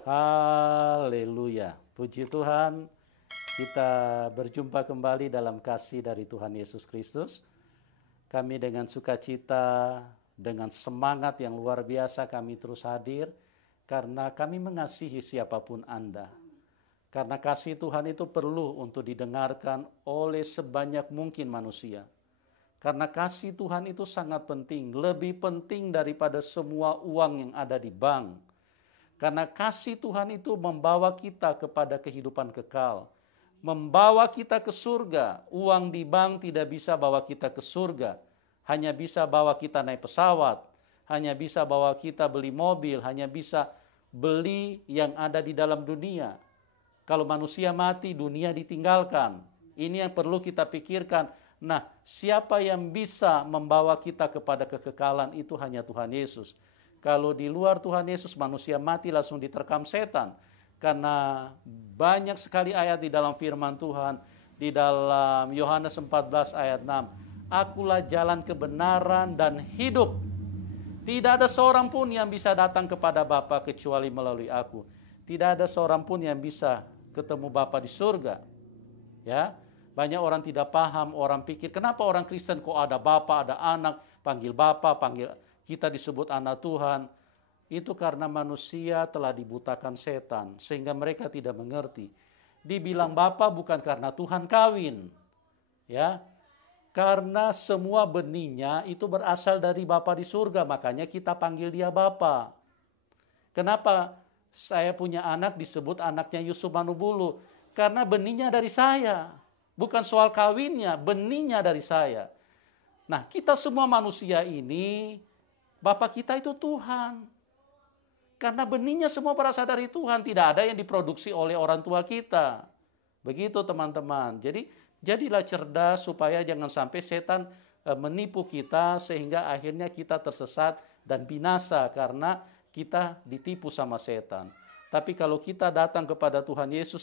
Haleluya. Puji Tuhan, kita berjumpa kembali dalam kasih dari Tuhan Yesus Kristus. Kami dengan sukacita, dengan semangat yang luar biasa kami terus hadir, karena kami mengasihi siapapun Anda. Karena kasih Tuhan itu perlu untuk didengarkan oleh sebanyak mungkin manusia. Karena kasih Tuhan itu sangat penting, lebih penting daripada semua uang yang ada di bank. Karena kasih Tuhan itu membawa kita kepada kehidupan kekal, membawa kita ke surga. Uang di bank tidak bisa bawa kita ke surga, hanya bisa bawa kita naik pesawat, hanya bisa bawa kita beli mobil, hanya bisa beli yang ada di dalam dunia. Kalau manusia mati, dunia ditinggalkan. Ini yang perlu kita pikirkan. Nah, siapa yang bisa membawa kita kepada kekekalan itu hanya Tuhan Yesus. Kalau di luar Tuhan Yesus, manusia mati langsung diterkam setan. Karena banyak sekali ayat di dalam firman Tuhan, di dalam Yohanes 14 ayat 6. Akulah jalan kebenaran dan hidup. Tidak ada seorang pun yang bisa datang kepada Bapa kecuali melalui aku. Tidak ada seorang pun yang bisa ketemu Bapa di surga. Ya, banyak orang tidak paham, orang pikir, kenapa orang Kristen kok ada Bapa, ada anak, panggil Bapa, panggil kita disebut anak Tuhan. Itu karena manusia telah dibutakan setan, sehingga mereka tidak mengerti. Dibilang Bapa bukan karena Tuhan kawin, ya, karena semua benihnya itu berasal dari Bapa di surga, makanya kita panggil dia Bapa. Kenapa saya punya anak disebut anaknya Yusuf Manubulu? Karena benihnya dari saya, bukan soal kawinnya, benihnya dari saya. Nah, kita semua manusia ini, Bapak kita itu Tuhan. Karena benihnya semua berasal dari Tuhan. Tidak ada yang diproduksi oleh orang tua kita. Begitu teman-teman. Jadi jadilah cerdas supaya jangan sampai setan menipu kita. Sehingga akhirnya kita tersesat dan binasa karena kita ditipu sama setan. Tapi kalau kita datang kepada Tuhan Yesus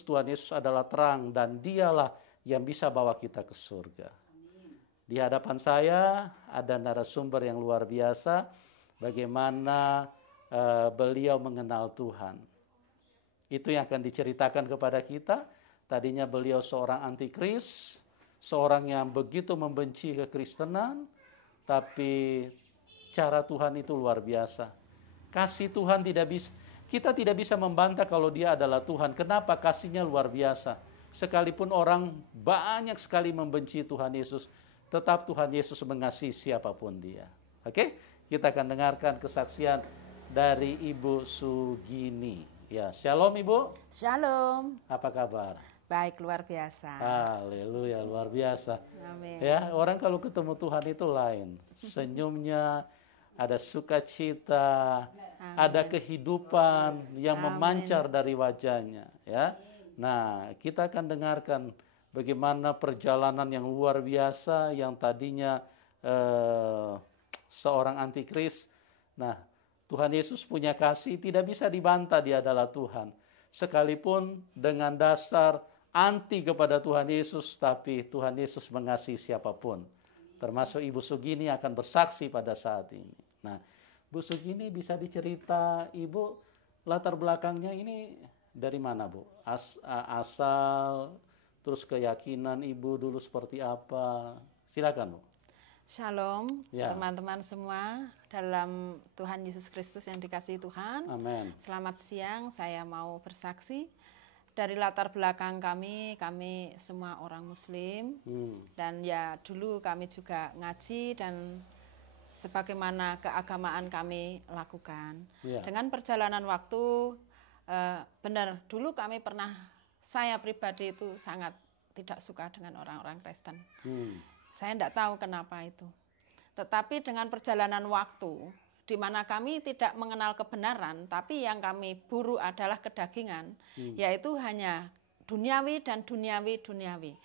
adalah terang. Dan dialah yang bisa bawa kita ke surga. Di hadapan saya ada narasumber yang luar biasa. Bagaimana beliau mengenal Tuhan. Itu yang akan diceritakan kepada kita. Tadinya beliau seorang antikris, seorang yang begitu membenci kekristenan, tapi cara Tuhan itu luar biasa. Kasih Tuhan kita tidak bisa membantah kalau dia adalah Tuhan. Kenapa? Kasihnya luar biasa. Sekalipun orang banyak sekali membenci Tuhan Yesus, tetap Tuhan Yesus mengasihi siapapun dia. Oke? Kita akan dengarkan kesaksian dari Ibu Sugini. Ya, shalom Ibu. Shalom. Apa kabar? Baik, luar biasa. Haleluya, luar biasa. Amin. Ya, orang kalau ketemu Tuhan itu lain. Senyumnya, ada sukacita, ada kehidupan yang memancar dari wajahnya. Ya, nah kita akan dengarkan bagaimana perjalanan yang luar biasa yang tadinya seorang antikris. Nah, Tuhan Yesus punya kasih, tidak bisa dibantah dia adalah Tuhan. Sekalipun dengan dasar anti kepada Tuhan Yesus, tapi Tuhan Yesus mengasihi siapapun. Termasuk Ibu Sugini akan bersaksi pada saat ini. Nah, Bu Sugini bisa dicerita Ibu latar belakangnya ini dari mana Bu? Asal, terus keyakinan Ibu dulu seperti apa? Silakan Bu. Shalom Ya. teman-teman semua dalam Tuhan Yesus Kristus yang dikasihi Tuhan. Amin. Selamat siang, saya mau bersaksi. Dari latar belakang kami semua orang Muslim. Dan ya dulu kami juga ngaji dan sebagaimana keagamaan kami lakukan. Ya. Dengan perjalanan waktu, benar dulu saya pribadi itu sangat tidak suka dengan orang-orang Kristen. Saya tidak tahu kenapa itu. Tetapi dengan perjalanan waktu, di mana kami tidak mengenal kebenaran, tapi yang kami buru adalah kedagingan, yaitu hanya duniawi dan duniawi.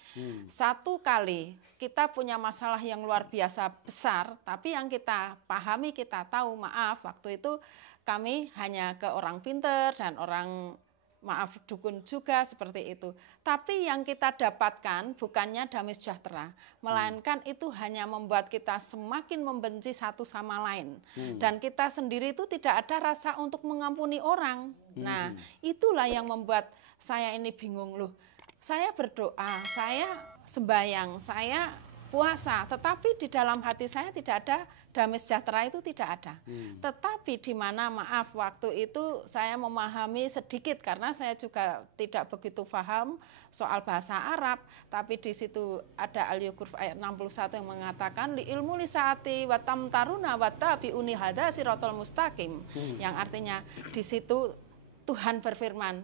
Satu kali kita punya masalah yang luar biasa besar, tapi yang kita pahami, kita tahu, maaf, waktu itu kami hanya ke orang pinter dan orang maaf dukun juga seperti itu. Tapi yang kita dapatkan bukannya damai sejahtera, melainkan itu hanya membuat kita semakin membenci satu sama lain. Dan kita sendiri itu tidak ada rasa untuk mengampuni orang. Nah, itulah yang membuat saya ini bingung loh. Saya berdoa, saya sembahyang, saya puasa, tetapi di dalam hati saya tidak ada damai sejahtera, itu tidak ada. Tetapi di mana maaf waktu itu saya memahami sedikit karena saya juga tidak begitu paham soal bahasa Arab, tapi di situ ada Al-Yaqurf ayat 61 yang mengatakan li ilmu lisaati wa tamtaruna wa tabi'uni hadza siratal mustaqim. Yang artinya di situ Tuhan berfirman,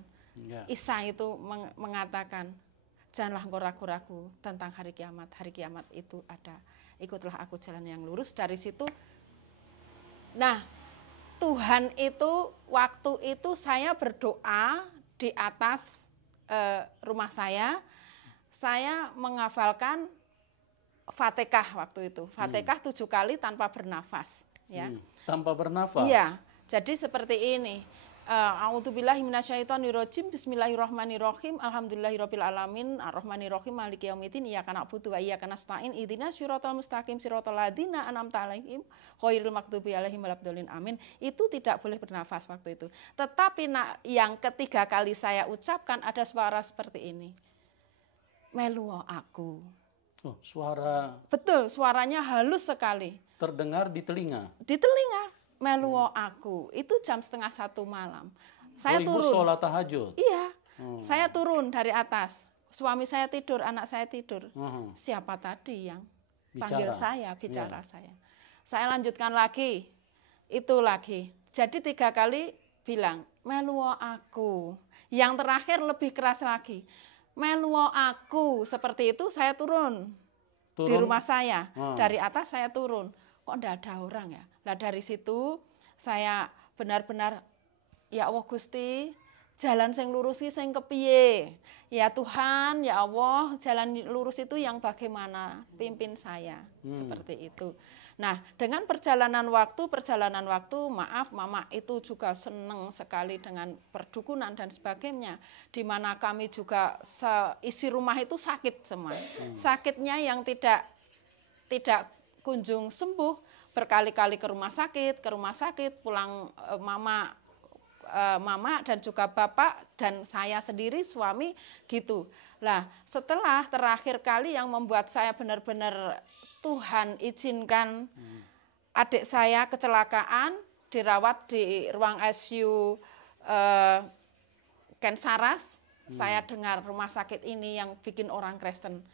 Isa itu mengatakan, janganlah engkau ragu-ragu tentang hari kiamat. Hari kiamat itu ada. Ikutlah aku jalan yang lurus. Dari situ, nah Tuhan itu waktu itu saya berdoa di atas rumah saya menghafalkan Fatihah waktu itu. Fatihah 7 kali tanpa bernafas. Ya. Tanpa bernafas? Iya, jadi seperti ini. A'udzubillahi minasyaitonirrajim. Bismillahirrahmanirrahim. Alhamdulillahirabbil alamin. Arrahmanirrahim. Maliki yaumiddin. Iyyaka na'budu wa iyyaka nasta'in. Ihdinas siratal mustaqim siratal ladzina an'amta 'alaihim ghairil maghdubi 'alaihim waladdallin. Amin. Itu tidak boleh bernafas waktu itu. Tetapi yang ketiga kali saya ucapkan ada suara seperti ini. Meluo aku. Oh, suara. Betul, suaranya halus sekali. Terdengar di telinga. Di telinga. Meluo aku, itu jam 12:30 malam. Saya turun. Ibu sholat tahajud? Iya, saya turun dari atas. Suami saya tidur, anak saya tidur. Siapa tadi yang panggil saya, bicara saya? Saya lanjutkan lagi, itu lagi. Jadi 3 kali bilang, meluo aku. Yang terakhir lebih keras lagi. Meluo aku, seperti itu saya turun? Di rumah saya. Dari atas saya turun. Kok enggak ada orang ya? Nah dari situ saya benar-benar ya Allah Gusti, jalan sing lurus iki sing kepiye? Ya Tuhan, ya Allah, jalan lurus itu yang bagaimana? Pimpin saya. Seperti itu. Nah, dengan perjalanan waktu, maaf Mama itu juga senang sekali dengan perdukunan dan sebagainya. Di mana kami juga isi rumah itu sakit semua. Sakitnya yang tidak kunjung sembuh, berkali-kali ke rumah sakit, pulang mama dan juga bapak dan saya sendiri suami gitu. Lah, setelah terakhir kali yang membuat saya benar-benar Tuhan izinkan adik saya kecelakaan, dirawat di ruang ICU Ken Saras. Saya dengar rumah sakit ini yang bikin orang Kristen.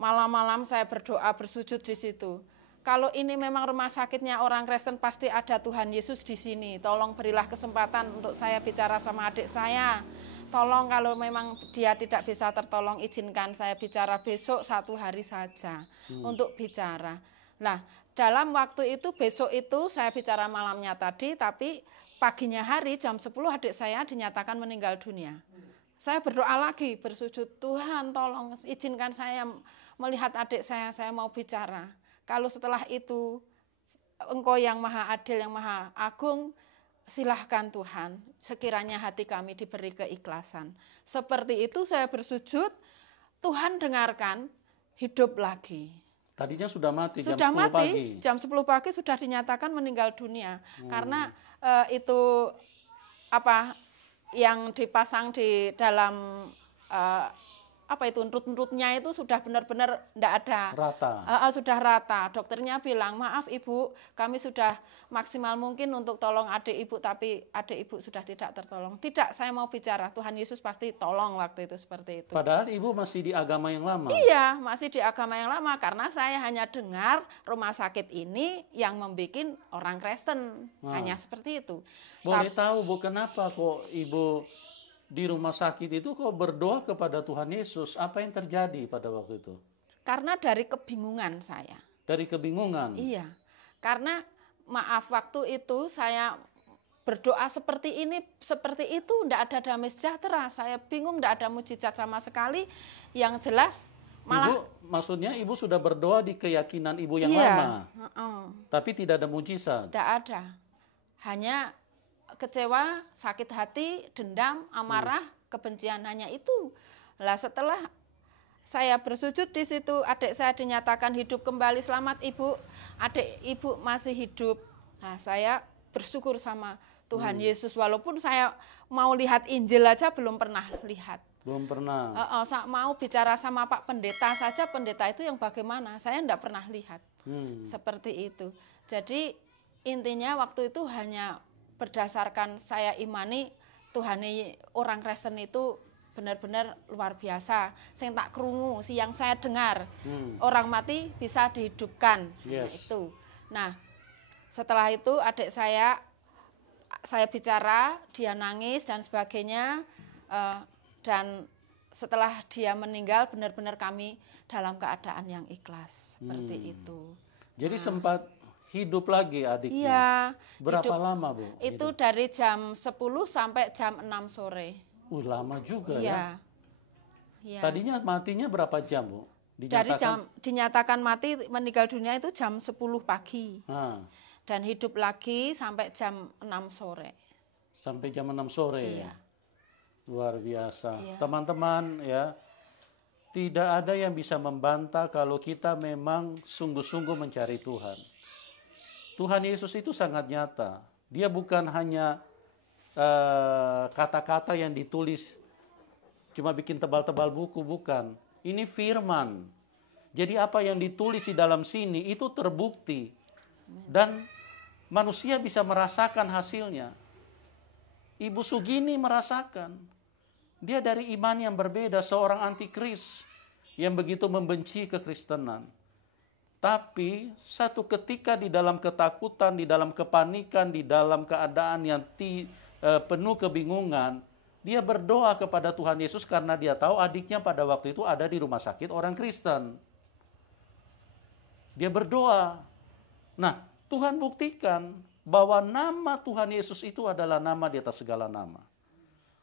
Malam-malam saya berdoa, bersujud di situ. Kalau ini memang rumah sakitnya orang Kristen, pasti ada Tuhan Yesus di sini. Tolong berilah kesempatan untuk saya bicara sama adik saya. Tolong kalau memang dia tidak bisa tertolong, izinkan saya bicara besok 1 hari saja untuk bicara. Nah, dalam waktu itu, besok itu saya bicara malamnya tadi, tapi paginya hari jam 10 adik saya dinyatakan meninggal dunia. Saya berdoa lagi, bersujud, Tuhan tolong izinkan saya melihat adik saya mau bicara. Kalau setelah itu Engkau yang maha adil, yang maha agung, silahkan Tuhan, sekiranya hati kami diberi keikhlasan. Seperti itu saya bersujud, Tuhan dengarkan, hidup lagi. Tadinya sudah mati jam 10 pagi. Jam 10 pagi sudah dinyatakan meninggal dunia. Karena itu yang dipasang di dalam nurut-nurutnya itu sudah benar-benar tidak ada. Rata. Sudah rata. Dokternya bilang, maaf Ibu, kami sudah maksimal mungkin untuk tolong adik Ibu, tapi adik Ibu sudah tidak tertolong. Tidak, saya mau bicara. Tuhan Yesus pasti tolong waktu itu seperti itu. Padahal Ibu masih di agama yang lama. Iya, masih di agama yang lama. Karena saya hanya dengar rumah sakit ini yang membuat orang Kristen. Hanya seperti itu. Boleh tahu Bu, kenapa kok Ibu di rumah sakit itu kok berdoa kepada Tuhan Yesus? Apa yang terjadi pada waktu itu? Karena dari kebingungan saya. Dari kebingungan? Iya. Karena maaf waktu itu saya berdoa seperti ini, seperti itu, tidak ada damai sejahtera. Saya bingung, tidak ada mujizat sama sekali. Yang jelas malah... Maksudnya Ibu sudah berdoa di keyakinan Ibu yang lama? Tapi tidak ada mujizat? Tidak ada. Hanya kecewa, sakit hati, dendam, amarah, kebencian, hanya itu. Lah setelah saya bersujud di situ, adik saya dinyatakan hidup kembali, selamat ibu, adik ibu masih hidup. Nah, saya bersyukur sama Tuhan Yesus, walaupun saya mau lihat Injil aja belum pernah lihat. Belum pernah. Mau bicara sama Pak Pendeta saja, pendeta itu yang bagaimana, saya enggak pernah lihat. Seperti itu. Jadi intinya waktu itu hanya berdasarkan saya imani Tuhan orang Kristen itu benar-benar luar biasa. Sing tak krungu, yang saya dengar, orang mati bisa dihidupkan. Nah, itu. Nah, setelah itu adik saya bicara, dia nangis dan sebagainya, dan setelah dia meninggal benar-benar kami dalam keadaan yang ikhlas, seperti itu. Jadi sempat hidup lagi adiknya? Iya. Berapa lama, Bu? Itu dari jam 10 sampai jam 6 sore. Lama juga ya. Tadinya matinya berapa jam, Bu? Dinyatakan mati, meninggal dunia itu jam 10 pagi. Dan hidup lagi sampai jam 6 sore. Sampai jam 6 sore? Iya. Luar biasa. Teman-teman ya, tidak ada yang bisa membantah kalau kita memang sungguh-sungguh mencari Tuhan. Tuhan Yesus itu sangat nyata. Dia bukan hanya kata-kata yang ditulis, cuma bikin tebal-tebal buku, bukan. Ini firman. Jadi apa yang ditulis di dalam sini itu terbukti. Dan manusia bisa merasakan hasilnya. Ibu Sugini merasakan. Dia dari iman yang berbeda, seorang antikris yang begitu membenci kekristenan. Tapi satu ketika di dalam ketakutan, di dalam kepanikan, di dalam keadaan yang penuh kebingungan, dia berdoa kepada Tuhan Yesus karena dia tahu adiknya pada waktu itu ada di rumah sakit orang Kristen. Dia berdoa. Nah, Tuhan buktikan bahwa nama Tuhan Yesus itu adalah nama di atas segala nama.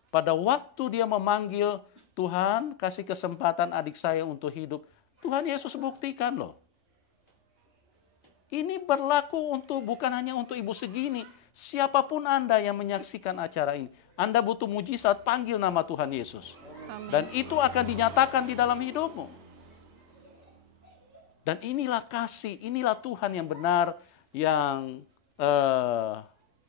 Pada waktu dia memanggil, Tuhan kasih kesempatan adik saya untuk hidup, Tuhan Yesus buktikan loh. Ini berlaku bukan hanya untuk Ibu Sugini, siapapun Anda yang menyaksikan acara ini. Anda butuh mujizat, panggil nama Tuhan Yesus. Amin. Dan itu akan dinyatakan di dalam hidupmu. Dan inilah kasih, inilah Tuhan yang benar, yang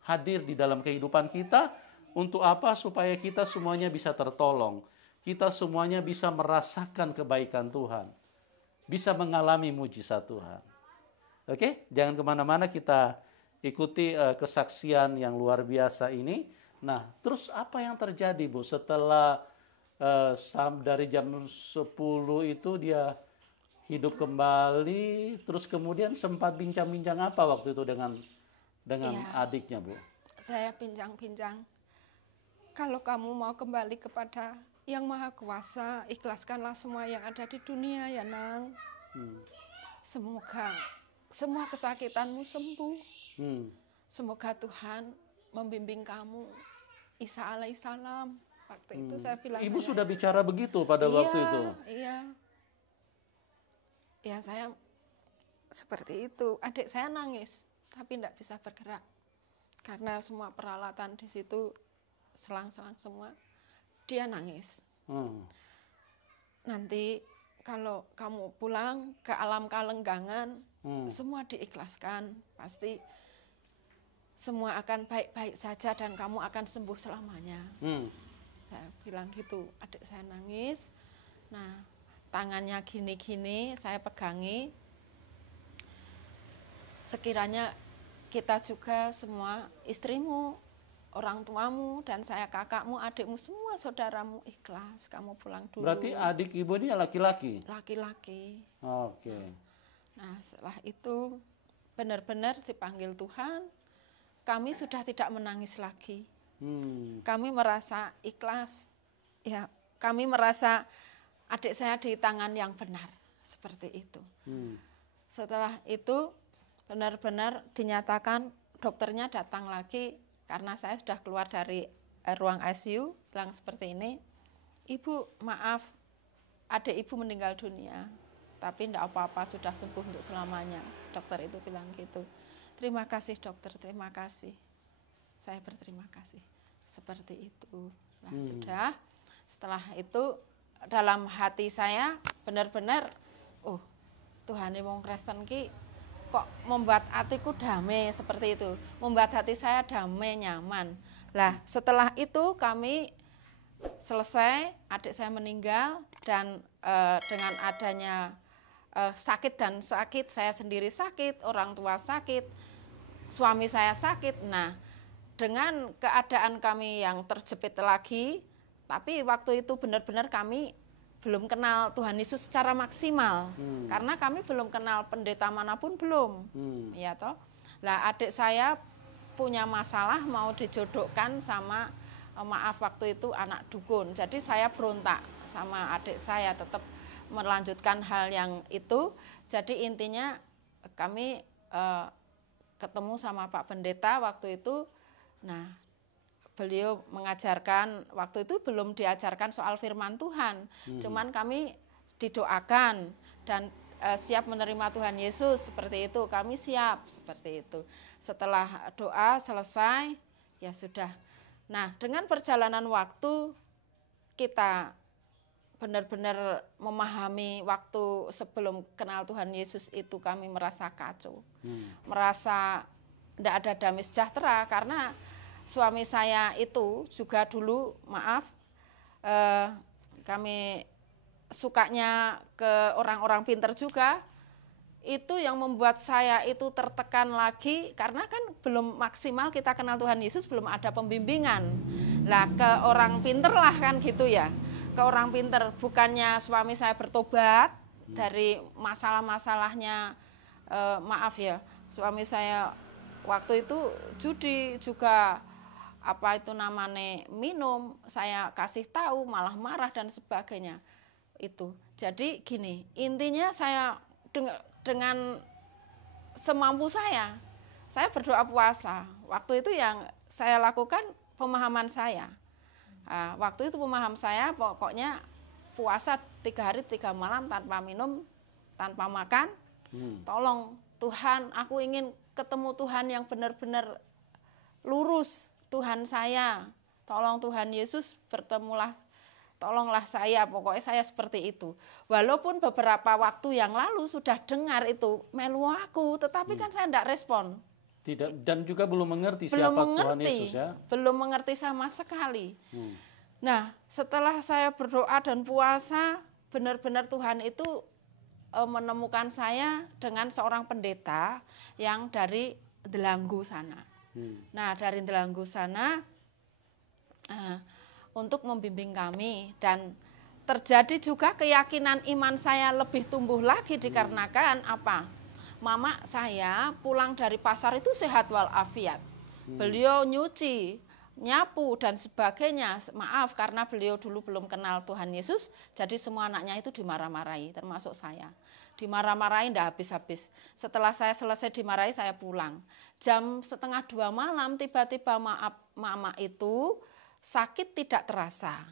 hadir di dalam kehidupan kita. Untuk apa? Supaya kita semuanya bisa tertolong. Kita semuanya bisa merasakan kebaikan Tuhan. Bisa mengalami mujizat Tuhan. Oke? Jangan kemana-mana, kita ikuti kesaksian yang luar biasa ini. Nah, terus apa yang terjadi, Bu? Setelah dari jam 10 itu dia hidup kembali, terus kemudian sempat bincang-bincang apa waktu itu dengan adiknya, Bu? Saya bincang-bincang. Kalau kamu mau kembali kepada Yang Maha Kuasa, ikhlaskanlah semua yang ada di dunia ya, Nang. Semoga semua kesakitanmu sembuh. Semoga Tuhan membimbing kamu. Isa alaihissalam. Waktu itu saya bilang. Ibu sudah bicara begitu pada waktu itu? Iya. Ya, saya seperti itu. Adik saya nangis, tapi tidak bisa bergerak. Karena semua peralatan di situ selang-selang semua, dia nangis. Nanti kalau kamu pulang ke alam kalenggangan, semua diikhlaskan, pasti semua akan baik-baik saja dan kamu akan sembuh selamanya. Saya bilang gitu, adik saya nangis. Nah, tangannya gini-gini, saya pegangi. Sekiranya kita juga semua, istrimu, orang tuamu, dan saya kakakmu, adikmu, semua saudaramu ikhlas, kamu pulang dulu. Berarti adik ibu ini laki-laki? Laki-laki. Oke. Nah, setelah itu benar-benar dipanggil Tuhan, kami sudah tidak menangis lagi. Kami merasa ikhlas. Ya, kami merasa adik saya di tangan yang benar, seperti itu. Setelah itu benar-benar dinyatakan, dokternya datang lagi. Karena saya sudah keluar dari ruang ICU, bilang seperti ini, Ibu, maaf, adik Ibu meninggal dunia, tapi tidak apa-apa, sudah sembuh untuk selamanya. Dokter itu bilang gitu. Terima kasih dokter, terima kasih. saya berterima kasih. Seperti itu. Nah, sudah setelah itu dalam hati saya benar-benar, oh Tuhan wong Kristen ki kok membuat hatiku damai seperti itu. Membuat hati saya damai, nyaman. Lah, setelah itu kami selesai, adik saya meninggal dan dengan adanya sakit dan sakit, saya sendiri sakit, orang tua sakit, suami saya sakit. Nah, dengan keadaan kami yang terjepit lagi, tapi waktu itu benar-benar kami belum kenal Tuhan Yesus secara maksimal, karena kami belum kenal pendeta manapun belum, ya toh. Lah, adik saya punya masalah mau dijodohkan sama, maaf waktu itu anak dukun. Jadi saya berontak sama adik saya, tetap melanjutkan hal yang itu. Jadi intinya kami ketemu sama Pak Pendeta waktu itu. Nah, beliau mengajarkan, waktu itu belum diajarkan soal firman Tuhan. Cuman kami didoakan dan siap menerima Tuhan Yesus, seperti itu. Kami siap seperti itu. Setelah doa selesai, ya sudah. Nah, dengan perjalanan waktu kita benar-benar memahami waktu sebelum kenal Tuhan Yesus itu kami merasa kacau. Merasa tidak ada damai sejahtera, karena suami saya itu juga dulu, maaf, kami sukanya ke orang-orang pintar juga. Itu yang membuat saya itu tertekan lagi, karena kan belum maksimal kita kenal Tuhan Yesus, belum ada pembimbingan. Lah, ke orang pintar lah kan gitu ya. Ke orang pintar, bukannya suami saya bertobat dari masalah-masalahnya, maaf ya, suami saya waktu itu judi juga, apa itu namanya, minum, saya kasih tahu malah marah dan sebagainya. Itu. Jadi gini, intinya saya dengan semampu saya berdoa puasa. Waktu itu yang saya lakukan pemahaman saya. Nah, waktu itu pemahaman saya pokoknya puasa 3 hari 3 malam tanpa minum, tanpa makan. Tolong Tuhan, aku ingin ketemu Tuhan yang benar-benar lurus, Tuhan saya. Tolong Tuhan Yesus, bertemulah, tolonglah saya, pokoknya saya seperti itu. Walaupun beberapa waktu yang lalu sudah dengar itu melu aku, tetapi kan saya tidak respon. Tidak, dan juga belum mengerti siapa Tuhan Yesus ya. Belum mengerti sama sekali. Nah, setelah saya berdoa dan puasa, benar-benar Tuhan itu menemukan saya dengan seorang pendeta yang dari Delanggu sana. Nah, dari Delanggu sana untuk membimbing kami, dan terjadi juga keyakinan iman saya lebih tumbuh lagi dikarenakan apa? Mama saya pulang dari pasar itu sehat walafiat. Beliau nyuci, nyapu dan sebagainya. Maaf, karena beliau dulu belum kenal Tuhan Yesus, jadi semua anaknya itu dimarah-marahi, termasuk saya. Dimarah-marahi tidak habis-habis. Setelah saya selesai dimarahi, saya pulang. Jam 1:30 malam, tiba-tiba mama itu sakit tidak terasa.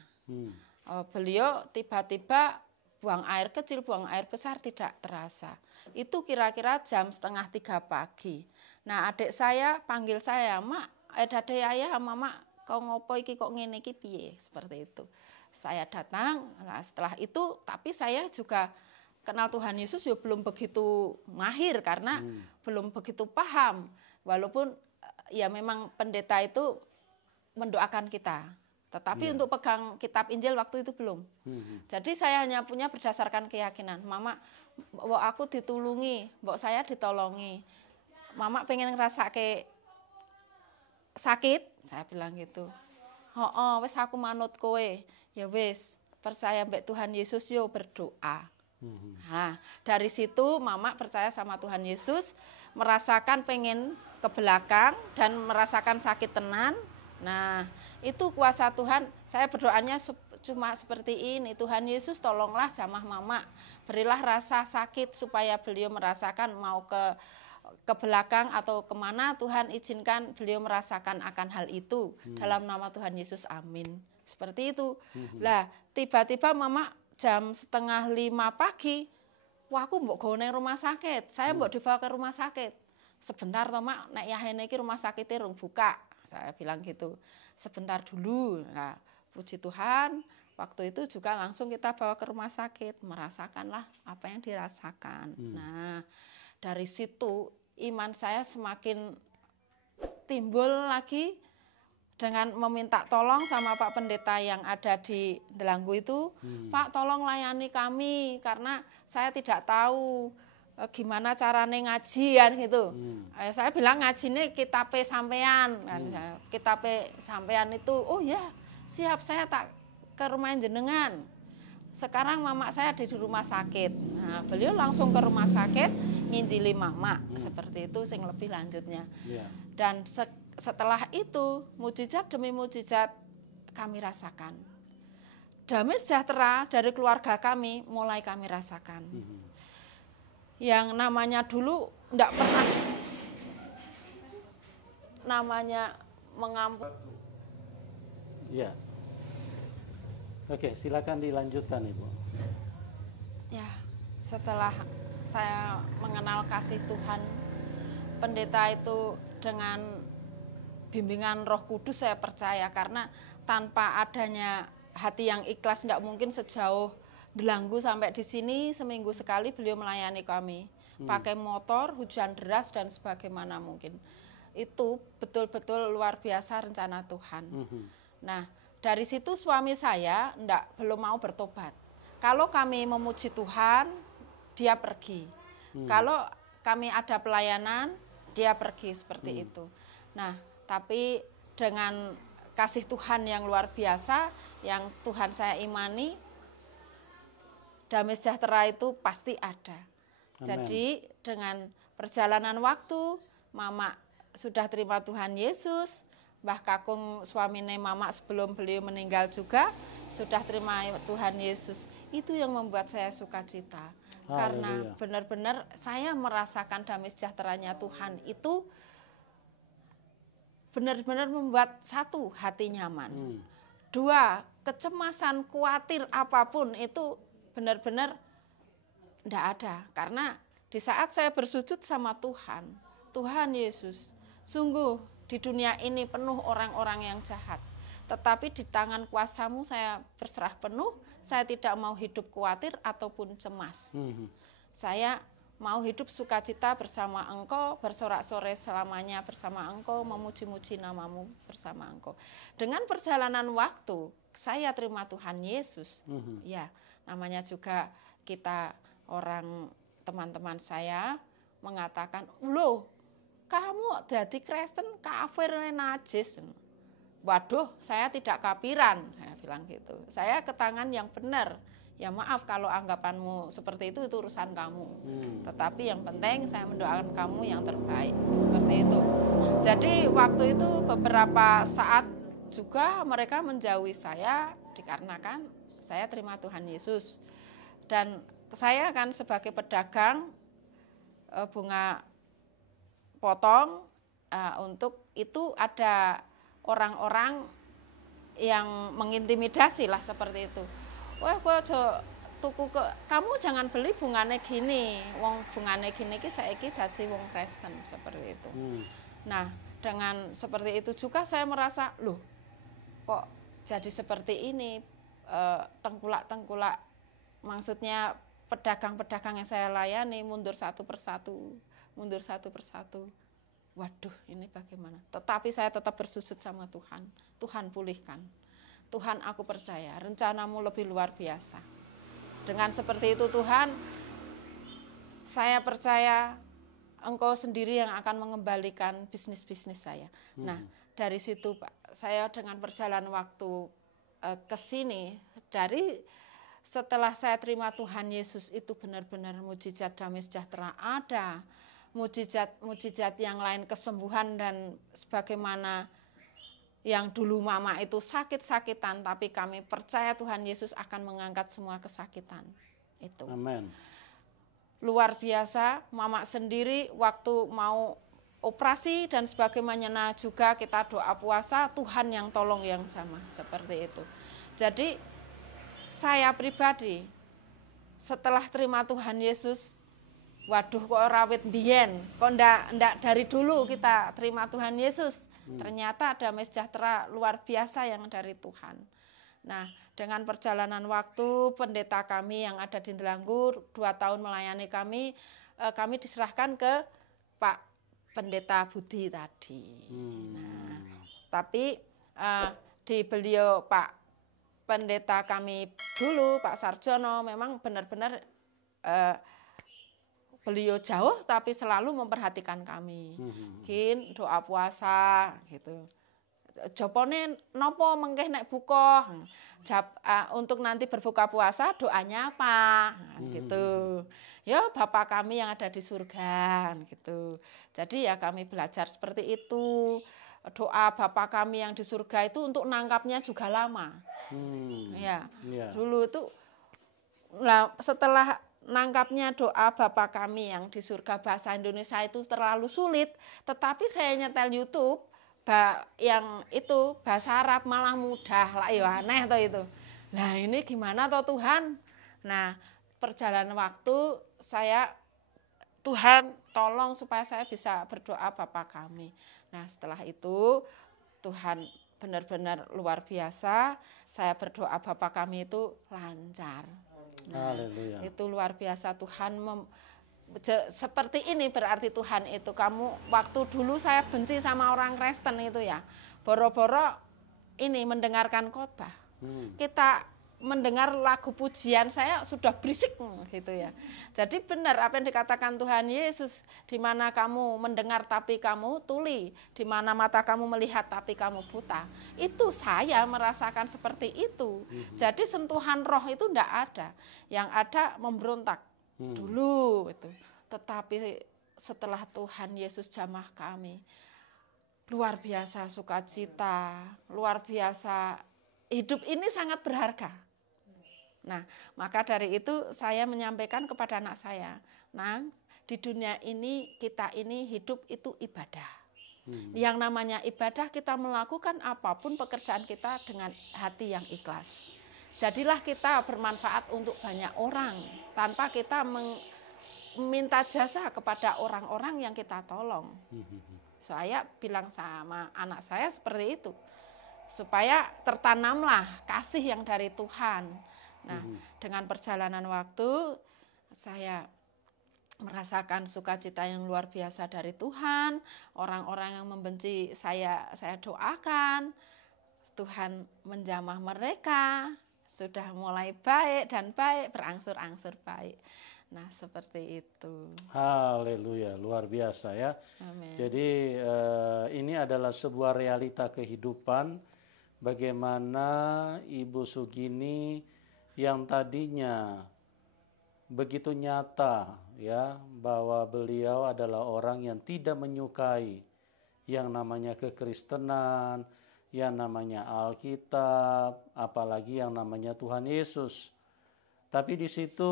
Beliau tiba-tiba buang air kecil, buang air besar tidak terasa. Itu kira-kira jam 2:30 pagi. Nah, adik saya panggil saya, "Mak, dade ayah, mama, kau ngopo iki kok ngene iki piye?" Seperti itu. Saya datang, nah setelah itu tapi saya juga kenal Tuhan Yesus ya belum begitu mahir, karena belum begitu paham. Walaupun ya memang pendeta itu mendoakan kita, tetapi untuk pegang kitab Injil waktu itu belum. Jadi saya hanya punya berdasarkan keyakinan. Mama, mbok aku ditulungi, mbok saya ditolongi. Mama pengen ngerasake sakit, saya bilang gitu. Wis aku manut kowe. Ya wis, percaya mbek Tuhan Yesus yo, berdoa. Nah, dari situ mama percaya sama Tuhan Yesus, merasakan pengen ke belakang dan merasakan sakit tenan. Nah, itu kuasa Tuhan. Saya berdoanya cuma seperti ini, Tuhan Yesus tolonglah jamah mama, berilah rasa sakit supaya beliau merasakan mau ke belakang atau kemana, Tuhan izinkan beliau merasakan akan hal itu. Dalam nama Tuhan Yesus, amin. Seperti itu. Lah, tiba-tiba mama jam 4:30 pagi, wah aku mbok gawe nang rumah sakit. Saya mbok dibawa ke rumah sakit. Sebentar toh mak, nek yahene iki rumah sakitnya rung buka. Saya bilang gitu, sebentar dulu. Nah, puji Tuhan, waktu itu juga langsung kita bawa ke rumah sakit, merasakanlah apa yang dirasakan. Nah, dari situ iman saya semakin timbul lagi dengan meminta tolong sama Pak Pendeta yang ada di Delanggu itu. Pak, tolong layani kami karena saya tidak tahu gimana caranya ngajian gitu. Saya bilang ngajinya kitab sampean. Kitab sampean itu, oh ya siap, saya tak ke rumah jenengan. Sekarang mama saya di rumah sakit. Nah, beliau langsung ke rumah sakit nginjili mama. Seperti itu sing lebih lanjutnya. Dan setelah itu mujizat demi mujizat kami rasakan. Damai sejahtera dari keluarga kami mulai kami rasakan. Yang namanya dulu enggak pernah namanya mengampuni. Ya. Oke, silakan dilanjutkan Ibu. Ya, setelah saya mengenal kasih Tuhan, pendeta itu dengan bimbingan Roh Kudus saya percaya, karena tanpa adanya hati yang ikhlas enggak mungkin sejauh Delanggu sampai di sini seminggu sekali beliau melayani kami. Pakai motor, hujan deras dan sebagaimana mungkin. Itu betul-betul luar biasa rencana Tuhan. Nah, dari situ suami saya belum mau bertobat. Kalau kami memuji Tuhan, dia pergi. Kalau kami ada pelayanan, dia pergi seperti itu. Nah, tapi dengan kasih Tuhan yang luar biasa, yang Tuhan saya imani, damai sejahtera itu pasti ada. Amen. Jadi dengan perjalanan waktu, mama sudah terima Tuhan Yesus. Mbah Kakung suamine mama sebelum beliau meninggal juga sudah terima Tuhan Yesus. Itu yang membuat saya sukacita. Karena benar-benar saya merasakan damai sejahteranya Tuhan itu benar-benar membuat satu, hati nyaman. Dua, kecemasan, khawatir apapun itu benar-benar tidak ada. Karena di saat saya bersujud sama Tuhan, Tuhan Yesus, sungguh di dunia ini penuh orang-orang yang jahat. Tetapi di tangan kuasa-Mu saya berserah penuh, saya tidak mau hidup khawatir ataupun cemas. Saya mau hidup sukacita bersama Engkau, bersorak-sorai selamanya bersama Engkau, memuji-muji nama-Mu bersama Engkau. Dengan perjalanan waktu, saya terima Tuhan Yesus. Ya, namanya juga kita orang teman-teman saya mengatakan, loh, kamu jadi Kristen kafir najis. Waduh, saya tidak kafiran, saya bilang gitu. Saya ke tangan yang benar. Ya maaf kalau anggapanmu seperti itu urusan kamu. Tetapi yang penting saya mendoakan kamu yang terbaik. Seperti itu. Jadi waktu itu beberapa saat juga mereka menjauhi saya dikarenakan saya terima Tuhan Yesus. Dan saya kan sebagai pedagang bunga potong, untuk itu ada orang-orang yang mengintimidasi lah seperti itu. Wah, kamu jangan beli bungane gini, wong bungane gini ki saiki dadi wong Kristen seperti itu. Nah, dengan seperti itu juga saya merasa, loh, kok jadi seperti ini, tengkulak-tengkulak, maksudnya pedagang-pedagang yang saya layani mundur satu persatu. Waduh, ini bagaimana? Tetapi saya tetap bersujud sama Tuhan. Tuhan pulihkan. Tuhan, aku percaya rencana-Mu lebih luar biasa. Dengan seperti itu Tuhan, saya percaya Engkau sendiri yang akan mengembalikan bisnis-bisnis saya. Nah, dari situ Pak, saya dengan perjalanan waktu ke sini, setelah saya terima Tuhan Yesus itu benar-benar mujizat damai sejahtera ada. Mujizat yang lain, kesembuhan dan sebagaimana yang dulu mama itu sakit-sakitan, tapi kami percaya Tuhan Yesus akan mengangkat semua kesakitan itu. Amin. Luar biasa, mama sendiri waktu mau operasi dan sebagaimana juga kita doa puasa, Tuhan yang tolong yang jamah seperti itu. Jadi saya pribadi setelah terima Tuhan Yesus, waduh kok rawit biyen, kok ndak dari dulu kita terima Tuhan Yesus. Ternyata damai sejahtera luar biasa yang dari Tuhan. Nah, dengan perjalanan waktu, pendeta kami yang ada di Delanggur 2 tahun melayani kami diserahkan ke Pak Pendeta Budi tadi. Nah, tapi di beliau Pak Pendeta kami dulu, Pak Sarjono, memang benar-benar beliau jauh tapi selalu memperhatikan kami. Mungkin doa puasa gitu. Jopone nopo mengkeh nek buka. Untuk nanti berbuka puasa doanya apa? Gitu. Ya Bapak kami yang ada di surga gitu. Jadi ya kami belajar seperti itu. Doa Bapak kami yang di surga itu untuk nangkapnya juga lama. Dulu itu setelah nangkapnya doa Bapak kami yang di surga bahasa Indonesia itu terlalu sulit, tetapi saya nyetel YouTube yang itu bahasa Arab malah mudah lah, ya aneh toh itu. Nah ini gimana toh Tuhan? Nah perjalanan waktu Tuhan tolong supaya saya bisa berdoa Bapak kami. Nah setelah itu Tuhan benar-benar luar biasa, saya berdoa Bapak kami itu lancar. Nah, itu luar biasa Tuhan seperti ini berarti Tuhan itu. Kamu waktu dulu saya benci sama orang Kristen itu ya, boro-boro ini mendengarkan khotbah. Kita mendengar lagu pujian saya sudah berisik gitu ya. Jadi benar apa yang dikatakan Tuhan Yesus, di mana kamu mendengar tapi kamu tuli, di mana mata kamu melihat tapi kamu buta. Itu saya merasakan seperti itu. Jadi sentuhan roh itu enggak ada. Yang ada memberontak dulu itu. Tetapi setelah Tuhan Yesus jamah kami, luar biasa sukacita, luar biasa, hidup ini sangat berharga. Nah, maka dari itu saya menyampaikan kepada anak saya, Nang, di dunia ini kita ini hidup itu ibadah. Yang namanya ibadah kita melakukan apapun pekerjaan kita dengan hati yang ikhlas. Jadilah kita bermanfaat untuk banyak orang tanpa kita meminta jasa kepada orang-orang yang kita tolong. Saya bilang sama anak saya seperti itu. Supaya tertanamlah kasih yang dari Tuhan. Nah, dengan perjalanan waktu saya merasakan sukacita yang luar biasa dari Tuhan. Orang-orang yang membenci saya doakan. Tuhan menjamah mereka, sudah mulai baik dan baik, berangsur-angsur baik. Nah, seperti itu. Haleluya, luar biasa ya. Amin. Jadi ini adalah sebuah realita kehidupan. Bagaimana Ibu Sugini yang tadinya begitu nyata ya bahwa beliau adalah orang yang tidak menyukai yang namanya kekristenan, yang namanya Alkitab, apalagi yang namanya Tuhan Yesus. Tapi di situ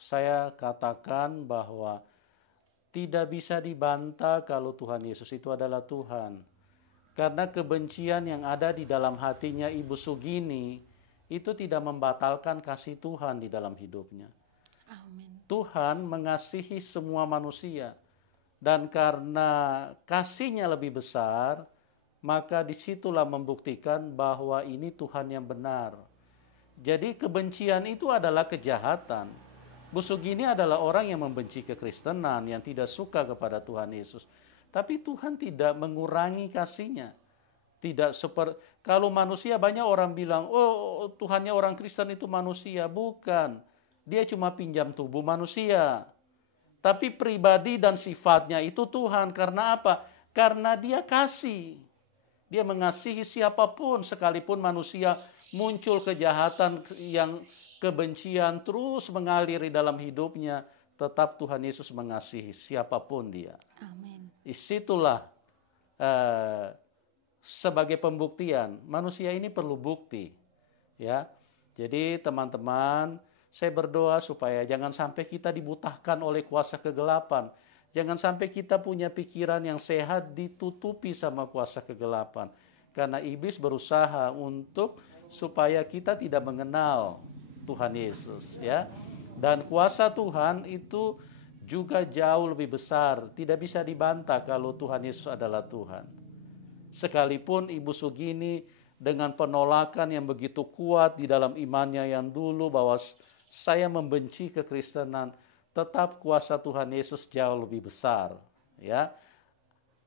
saya katakan bahwa tidak bisa dibantah kalau Tuhan Yesus itu adalah Tuhan. Karena kebencian yang ada di dalam hatinya Ibu Sugini itu tidak membatalkan kasih Tuhan di dalam hidupnya. Amin. Tuhan mengasihi semua manusia. Dan karena kasihnya lebih besar, maka disitulah membuktikan bahwa ini Tuhan yang benar. Jadi kebencian itu adalah kejahatan. Bu Sugini adalah orang yang membenci kekristenan, yang tidak suka kepada Tuhan Yesus. Tapi Tuhan tidak mengurangi kasihnya. Tidak seperti kalau manusia, banyak orang bilang, oh Tuhannya orang Kristen itu manusia. Bukan, dia cuma pinjam tubuh manusia. Tapi pribadi dan sifatnya itu Tuhan. Karena apa? Karena dia kasih. Dia mengasihi siapapun, sekalipun manusia muncul kejahatan yang kebencian terus mengalir di dalam hidupnya, tetap Tuhan Yesus mengasihi siapapun dia. Amin. Disitulah sebagai pembuktian, manusia ini perlu bukti, ya. Jadi teman-teman, saya berdoa supaya jangan sampai kita dibutahkan oleh kuasa kegelapan. Jangan sampai kita punya pikiran yang sehat ditutupi sama kuasa kegelapan. Karena iblis berusaha untuk supaya kita tidak mengenal Tuhan Yesus, ya. Dan kuasa Tuhan itu juga jauh lebih besar, tidak bisa dibantah kalau Tuhan Yesus adalah Tuhan. Sekalipun Ibu Sugini dengan penolakan yang begitu kuat di dalam imannya yang dulu bahwa saya membenci kekristenan, tetap kuasa Tuhan Yesus jauh lebih besar, ya.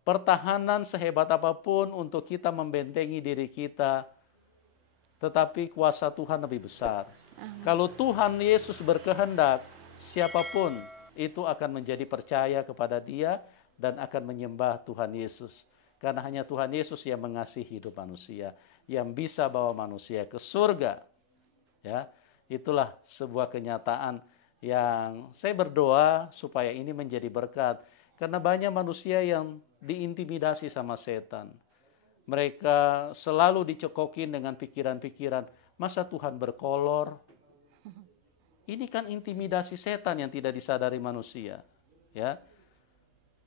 Pertahanan sehebat apapun untuk kita membentengi diri kita, tetapi kuasa Tuhan lebih besar. Kalau Tuhan Yesus berkehendak, siapapun itu akan menjadi percaya kepada Dia dan akan menyembah Tuhan Yesus. Karena hanya Tuhan Yesus yang mengasihi hidup manusia, yang bisa bawa manusia ke surga. Ya, itulah sebuah kenyataan yang saya berdoa supaya ini menjadi berkat. Karena banyak manusia yang diintimidasi sama setan. Mereka selalu dicekokin dengan pikiran-pikiran, masa Tuhan berkolor? Ini kan intimidasi setan yang tidak disadari manusia. Ya,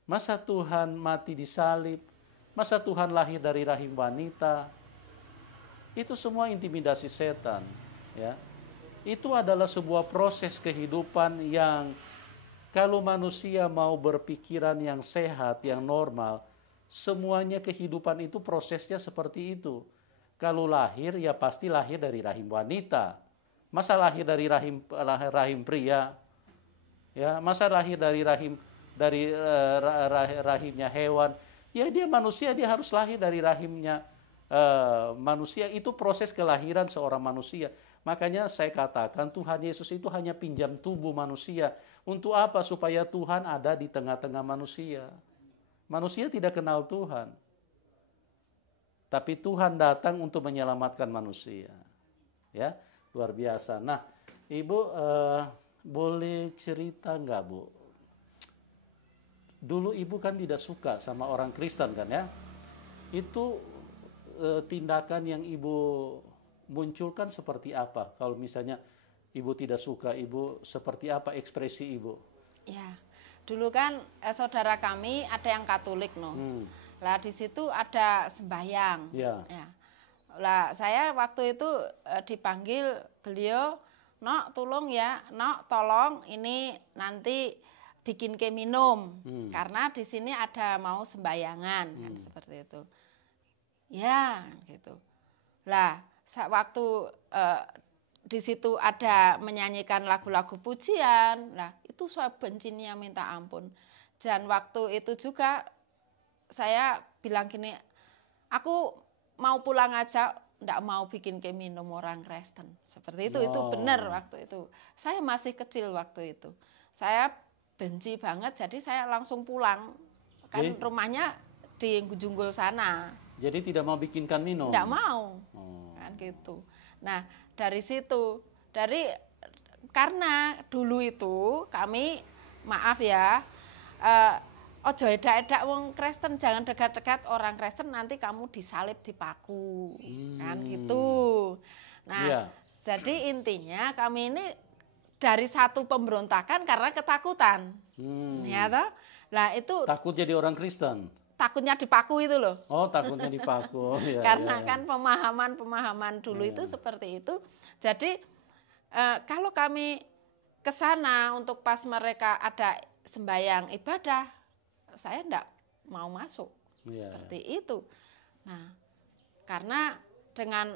masa Tuhan mati disalib? Masa Tuhan lahir dari rahim wanita? Itu semua intimidasi setan. Ya, itu adalah sebuah proses kehidupan yang kalau manusia mau berpikiran yang sehat, yang normal, semuanya kehidupan itu prosesnya seperti itu. Kalau lahir, ya pasti lahir dari rahim wanita. Masa lahir dari rahim pria? Ya, masa lahir dari rahimnya hewan? Ya dia manusia, dia harus lahir dari rahimnya manusia. Itu proses kelahiran seorang manusia. Makanya saya katakan Tuhan Yesus itu hanya pinjam tubuh manusia. Untuk apa? Supaya Tuhan ada di tengah-tengah manusia. Manusia tidak kenal Tuhan. Tapi Tuhan datang untuk menyelamatkan manusia. Ya, luar biasa. Nah, Ibu boleh cerita nggak, Bu? Dulu Ibu kan tidak suka sama orang Kristen kan ya? Itu tindakan yang Ibu munculkan seperti apa? Kalau misalnya Ibu tidak suka, Ibu seperti apa ekspresi Ibu? Ya, dulu kan saudara kami ada yang Katolik Lah di situ ada sembahyang. Ya. Lah saya waktu itu dipanggil beliau, "Nok, tolong ya, Nok, tolong ini nanti bikin ke minum karena di sini ada mau sembahyangan," kan seperti itu. Ya, gitu. Lah, waktu di situ ada menyanyikan lagu-lagu pujian, lah itu saya bencinya minta ampun. Dan waktu itu juga saya bilang gini, aku mau pulang aja, ndak mau bikin ke minum orang Kristen. Seperti itu, itu benar waktu itu. Saya masih kecil waktu itu. Saya benci banget, jadi saya langsung pulang. Kan jadi, rumahnya di Junggul sana. Jadi tidak mau bikinkan minum? Ndak mau, kan gitu. Nah, dari situ, karena dulu itu kami, maaf ya, ojo edak-edak wong Kristen, jangan dekat-dekat orang Kristen, nanti kamu disalib dipaku, kan gitu. Nah, jadi intinya kami ini dari satu pemberontakan karena ketakutan, ya toh. Lah itu takut jadi orang Kristen. Takutnya dipaku itu loh. Oh, takutnya dipaku. Ya, karena kan pemahaman dulu itu seperti itu. Jadi kalau kami ke sana untuk pas mereka ada sembahyang ibadah, saya enggak mau masuk. Seperti itu. Nah, karena dengan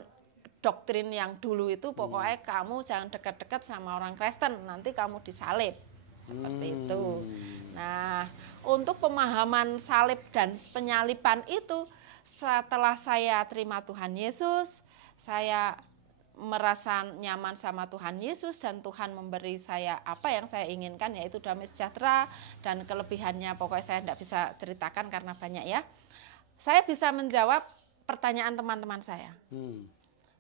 doktrin yang dulu itu pokoknya kamu jangan dekat-dekat sama orang Kristen, nanti kamu disalib. Seperti itu. Nah, untuk pemahaman salib dan penyaliban itu, setelah saya terima Tuhan Yesus, saya merasa nyaman sama Tuhan Yesus dan Tuhan memberi saya apa yang saya inginkan, yaitu damai sejahtera dan kelebihannya pokoknya saya tidak bisa ceritakan karena banyak ya. Saya bisa menjawab pertanyaan teman-teman saya.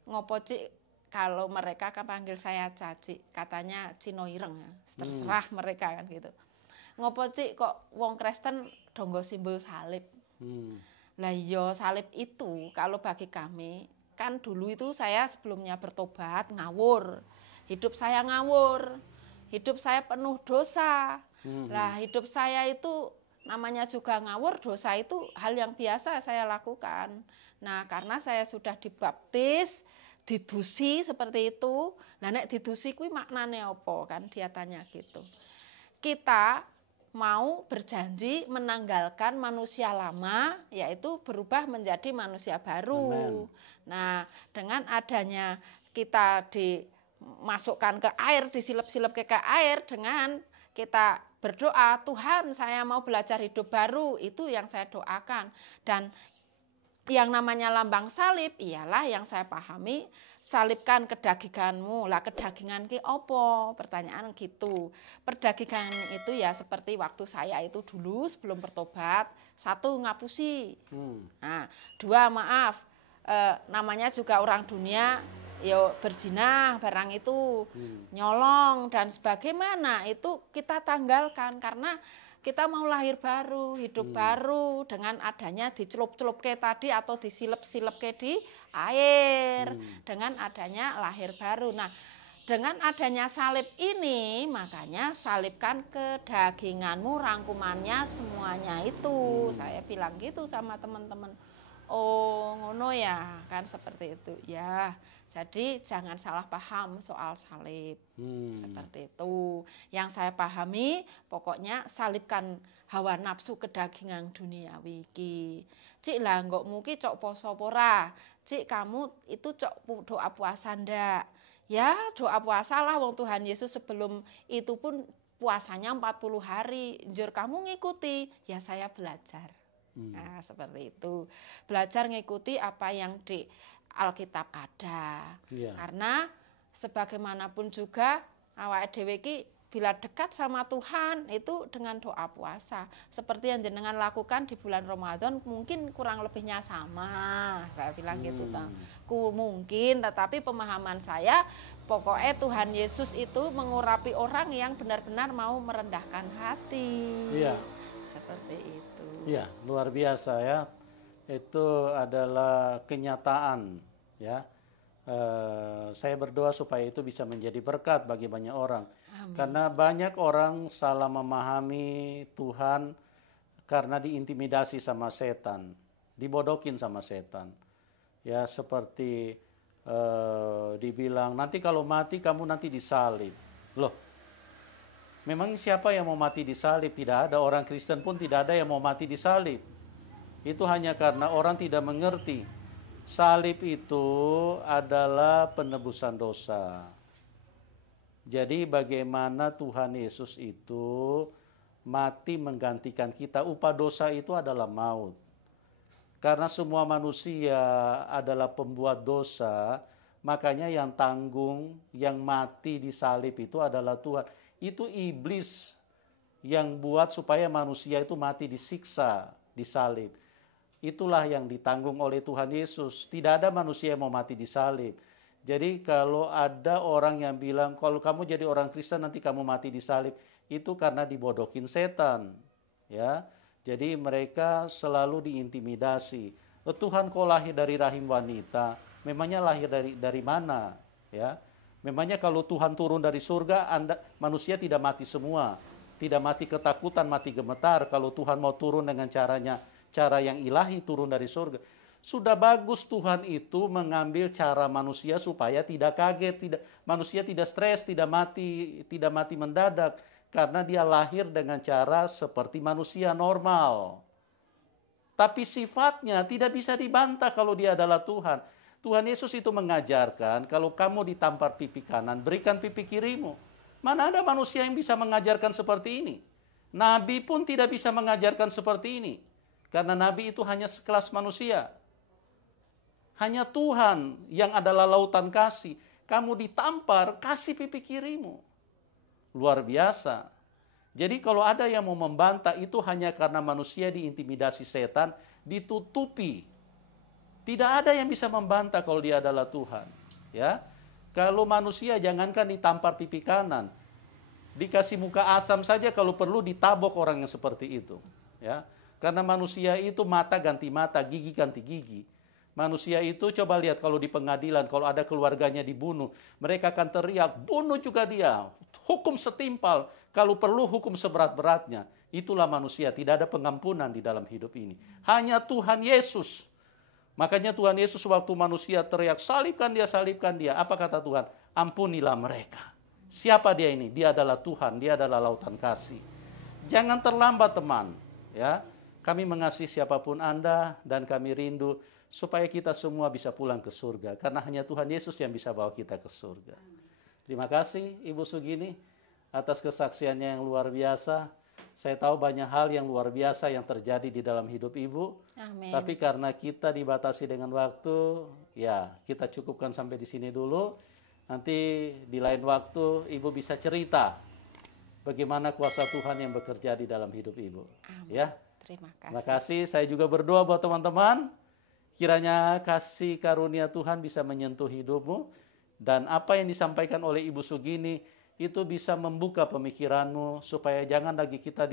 Ngopo Cik, kalau mereka kan panggil saya Caci, katanya Cino Ireng ya, terserah mereka kan gitu. Ngopo Cik kok wong Kristen donggo simbol salib. Lah iya, salib itu kalau bagi kami, kan dulu itu saya sebelumnya bertobat ngawur. Hidup saya ngawur. Hidup saya penuh dosa. Lah hidup saya itu namanya juga ngawur, dosa itu hal yang biasa saya lakukan. Nah, karena saya sudah dibaptis, didusi seperti itu. Nah, nek didusi kuwi maknane apa kan dia tanya gitu. Kita mau berjanji menanggalkan manusia lama, yaitu berubah menjadi manusia baru. Amen. Nah, dengan adanya kita dimasukkan ke air, disilep-silep ke air, dengan kita berdoa, Tuhan saya mau belajar hidup baru, itu yang saya doakan. Dan yang namanya lambang salib ialah yang saya pahami, salibkan kedaginganmu. Lah kedagingan ki opo? Pertanyaan gitu. Perdagingan itu ya seperti waktu saya itu dulu sebelum bertobat, 1 ngapusi. Nah, 2 maaf, namanya juga orang dunia, yo berzina barang itu, nyolong dan sebagaimana itu kita tanggalkan karena kita mau lahir baru, hidup baru dengan adanya dicelup-celupke tadi atau disilep-silepke di air, dengan adanya lahir baru. Nah, dengan adanya salib ini, makanya salibkan kedaginganmu, rangkumannya semuanya itu. Saya bilang gitu sama teman-teman. Oh, ngono ya, kan seperti itu. Ya, jadi jangan salah paham soal salib. Seperti itu. Yang saya pahami, pokoknya salibkan hawa nafsu kedagingan duniawi iki. Cik lah, nggak mungkin cok poso pora. Cik kamu itu cok doa puasa ndak? Ya, doa puasa lah wong Tuhan Yesus sebelum itu pun puasanya 40 hari. Njur kamu ngikuti, ya saya belajar. Nah, seperti itu. Belajar ngikuti apa yang di Alkitab ada. Karena sebagaimanapun juga awake dhewe iki bila dekat sama Tuhan itu dengan doa puasa. Seperti yang jenengan lakukan di bulan Ramadan mungkin kurang lebihnya sama. Saya bilang gitu mungkin, tetapi pemahaman saya pokoknya Tuhan Yesus itu mengurapi orang yang benar-benar mau merendahkan hati. Iya. Seperti itu. Iya, luar biasa ya. Itu adalah kenyataan ya. Saya berdoa supaya itu bisa menjadi berkat bagi banyak orang. Amin. Karena banyak orang salah memahami Tuhan karena diintimidasi sama setan, dibodokin sama setan. Ya, seperti dibilang nanti kalau mati kamu nanti disalib. Loh, memang siapa yang mau mati disalib? Tidak ada, orang Kristen pun tidak ada yang mau mati disalib. Itu hanya karena orang tidak mengerti. Salib itu adalah penebusan dosa. Jadi bagaimana Tuhan Yesus itu mati menggantikan kita. Upah dosa itu adalah maut. Karena semua manusia adalah pembuat dosa, makanya yang tanggung, yang mati di salib itu adalah Tuhan. Itu iblis yang buat supaya manusia itu mati disiksa, disalib. Itulah yang ditanggung oleh Tuhan Yesus. Tidak ada manusia yang mau mati disalib. Jadi kalau ada orang yang bilang, kalau kamu jadi orang Kristen nanti kamu mati disalib, itu karena dibodokin setan. Ya, jadi mereka selalu diintimidasi. Tuhan kok lahir dari rahim wanita? Memangnya lahir dari mana? Ya, memangnya kalau Tuhan turun dari surga, manusia tidak mati semua, tidak mati ketakutan, mati gemetar. Kalau Tuhan mau turun dengan cara yang ilahi turun dari surga. Sudah bagus Tuhan itu mengambil cara manusia supaya tidak kaget, manusia tidak stres, tidak mati mendadak karena dia lahir dengan cara seperti manusia normal. Tapi sifatnya tidak bisa dibantah kalau dia adalah Tuhan. Tuhan Yesus itu mengajarkan kalau kamu ditampar pipi kanan, berikan pipi kirimu. Mana ada manusia yang bisa mengajarkan seperti ini? Nabi pun tidak bisa mengajarkan seperti ini. Karena Nabi itu hanya sekelas manusia. Hanya Tuhan yang adalah lautan kasih. Kamu ditampar, kasih pipi kirimu. Luar biasa. Jadi kalau ada yang mau membantah, itu hanya karena manusia diintimidasi setan, ditutupi. Tidak ada yang bisa membantah kalau dia adalah Tuhan. Ya, kalau manusia jangankan ditampar pipi kanan, dikasih muka asam saja kalau perlu ditabok orang yang seperti itu. Ya. Karena manusia itu mata ganti mata, gigi ganti gigi. Manusia itu coba lihat kalau di pengadilan, kalau ada keluarganya dibunuh, mereka akan teriak, bunuh juga dia. Hukum setimpal, kalau perlu hukum seberat-beratnya. Itulah manusia, tidak ada pengampunan di dalam hidup ini. Hanya Tuhan Yesus. Makanya Tuhan Yesus waktu manusia teriak, salibkan dia. Apa kata Tuhan? Ampunilah mereka. Siapa dia ini? Dia adalah Tuhan, dia adalah lautan kasih. Jangan terlambat teman, ya. Kami mengasihi siapapun Anda dan kami rindu supaya kita semua bisa pulang ke surga. Karena hanya Tuhan Yesus yang bisa bawa kita ke surga. Terima kasih Ibu Sugini atas kesaksiannya yang luar biasa. Saya tahu banyak hal yang luar biasa yang terjadi di dalam hidup Ibu. Amin. Tapi karena kita dibatasi dengan waktu, ya kita cukupkan sampai di sini dulu. Nanti di lain waktu Ibu bisa cerita bagaimana kuasa Tuhan yang bekerja di dalam hidup Ibu. Amin. Ya. Terima kasih. Saya juga berdoa buat teman-teman. Kiranya kasih karunia Tuhan bisa menyentuh hidupmu. Dan apa yang disampaikan oleh Ibu Sugini itu bisa membuka pemikiranmu. Supaya jangan lagi kita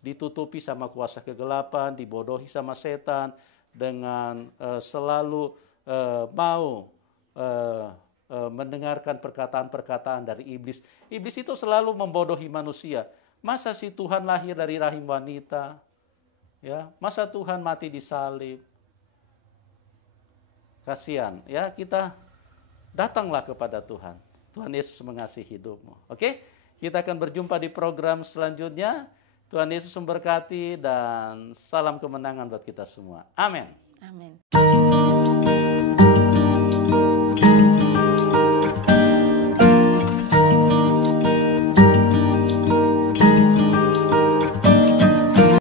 ditutupi sama kuasa kegelapan, dibodohi sama setan. Dengan selalu mau mendengarkan perkataan-perkataan dari iblis. Iblis itu selalu membodohi manusia. Masa si Tuhan lahir dari rahim wanita? Ya, masa Tuhan mati di salib? Kasihan, ya, kita datanglah kepada Tuhan. Tuhan Yesus mengasihi hidupmu. Oke? Kita akan berjumpa di program selanjutnya. Tuhan Yesus memberkati dan salam kemenangan buat kita semua. Amin. Amin.